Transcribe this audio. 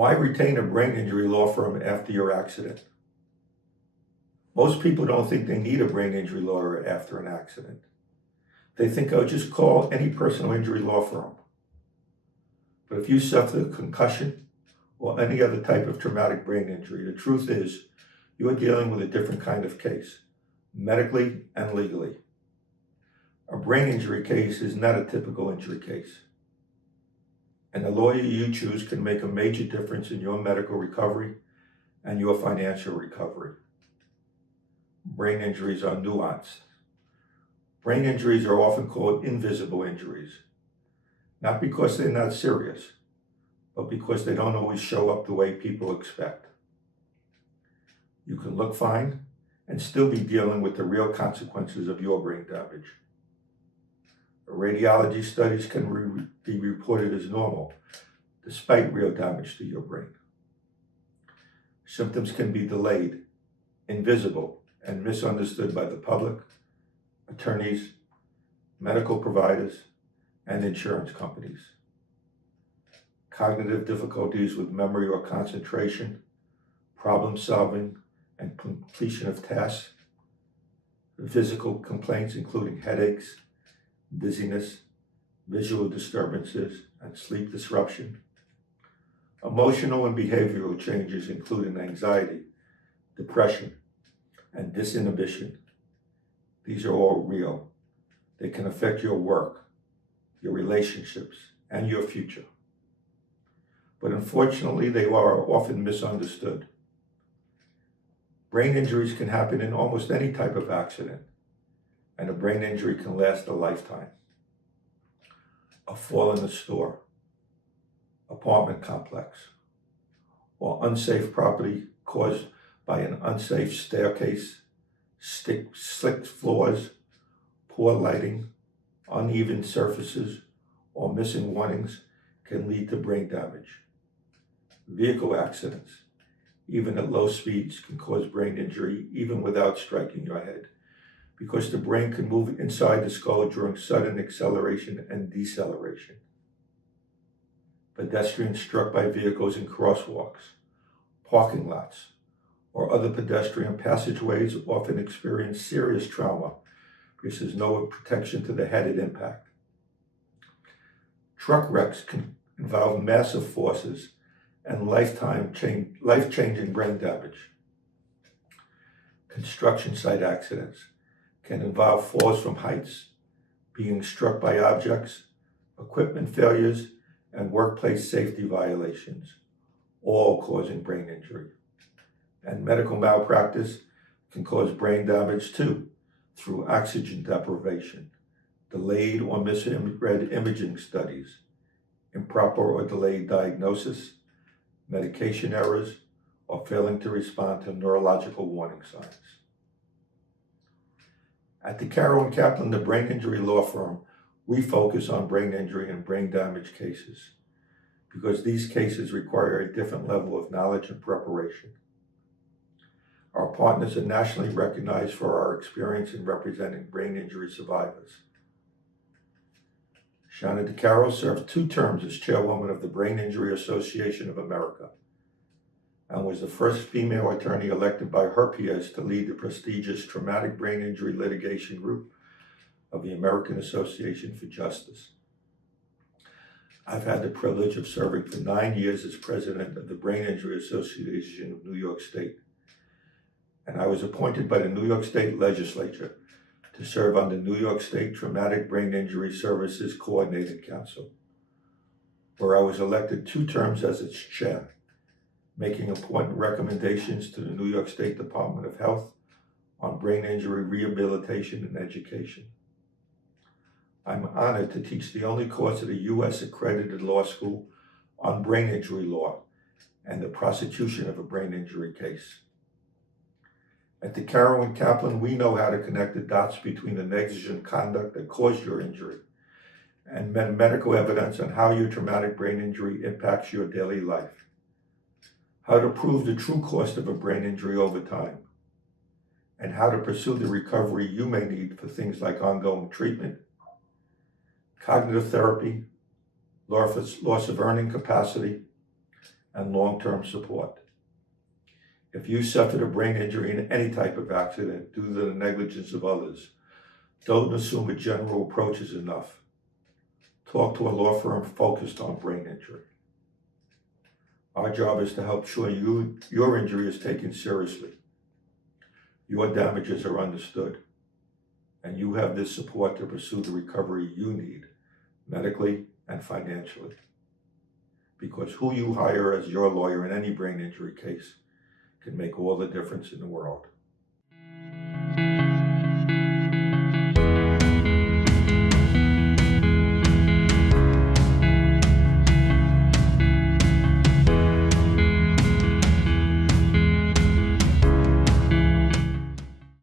Why retain a brain injury law firm after your accident? Most people don't think they need a brain injury lawyer after an accident. They think, oh, just call any personal injury law firm. But if you suffer a concussion or any other type of traumatic brain injury, the truth is you are dealing with a different kind of case, medically and legally. A brain injury case is not a typical injury case. And the lawyer you choose can make a major difference in your medical recovery and your financial recovery. Brain injuries are nuanced. Brain injuries are often called invisible injuries, not because they're not serious, but because they don't always show up the way people expect. You can look fine and still be dealing with the real consequences of your brain damage. Radiology studies can be reported as normal, despite real damage to your brain. Symptoms can be delayed, invisible, and misunderstood by the public, attorneys, medical providers, and insurance companies. Cognitive difficulties with memory or concentration, problem solving, and completion of tasks. Physical complaints including headaches, dizziness, visual disturbances, and sleep disruption. Emotional and behavioral changes including anxiety, depression, and disinhibition. These are all real. They can affect your work, your relationships, and your future. But unfortunately, they are often misunderstood. Brain injuries can happen in almost any type of accident, and a brain injury can last a lifetime. A fall in the store, apartment complex, or unsafe property caused by an unsafe staircase, slick floors, poor lighting, uneven surfaces, or missing warnings can lead to brain damage. Vehicle accidents, even at low speeds, can cause brain injury even without striking your head, because the brain can move inside the skull during sudden acceleration and deceleration. Pedestrians struck by vehicles in crosswalks, parking lots, or other pedestrian passageways often experience serious trauma because there's no protection to the head at impact. Truck wrecks can involve massive forces and life-changing brain damage. Construction site accidents can involve falls from heights, being struck by objects, equipment failures, and workplace safety violations, all causing brain injury. And medical malpractice can cause brain damage too, through oxygen deprivation, delayed or misread imaging studies, improper or delayed diagnosis, medication errors, or failing to respond to neurological warning signs. At the Carroll and Kaplan, the brain injury law firm, we focus on brain injury and brain damage cases because these cases require a different level of knowledge and preparation. Our partners are nationally recognized for our experience in representing brain injury survivors. Shauna DeCarroll served 2 terms as chairwoman of the Brain Injury Association of America and was the first female attorney elected by her peers to lead the prestigious Traumatic Brain Injury Litigation Group of the American Association for Justice. I've had the privilege of serving for 9 years as president of the Brain Injury Association of New York State, and I was appointed by the New York State Legislature to serve on the New York State Traumatic Brain Injury Services Coordinating Council, where I was elected 2 terms as its chair, making important recommendations to the New York State Department of Health on brain injury rehabilitation and education. I'm honored to teach the only course at a U.S. accredited law school on brain injury law and the prosecution of a brain injury case. At the Carroll and Kaplan, we know how to connect the dots between the negligent conduct that caused your injury and medical evidence on how your traumatic brain injury impacts your daily life, how to prove the true cost of a brain injury over time, and how to pursue the recovery you may need for things like ongoing treatment, cognitive therapy, loss of earning capacity, and long-term support. If you suffered a brain injury in any type of accident due to the negligence of others, don't assume a general approach is enough. Talk to a law firm focused on brain injury. Our job is to help sure your injury is taken seriously. Your damages are understood, and you have this support to pursue the recovery you need, medically and financially. Because who you hire as your lawyer in any brain injury case can make all the difference in the world.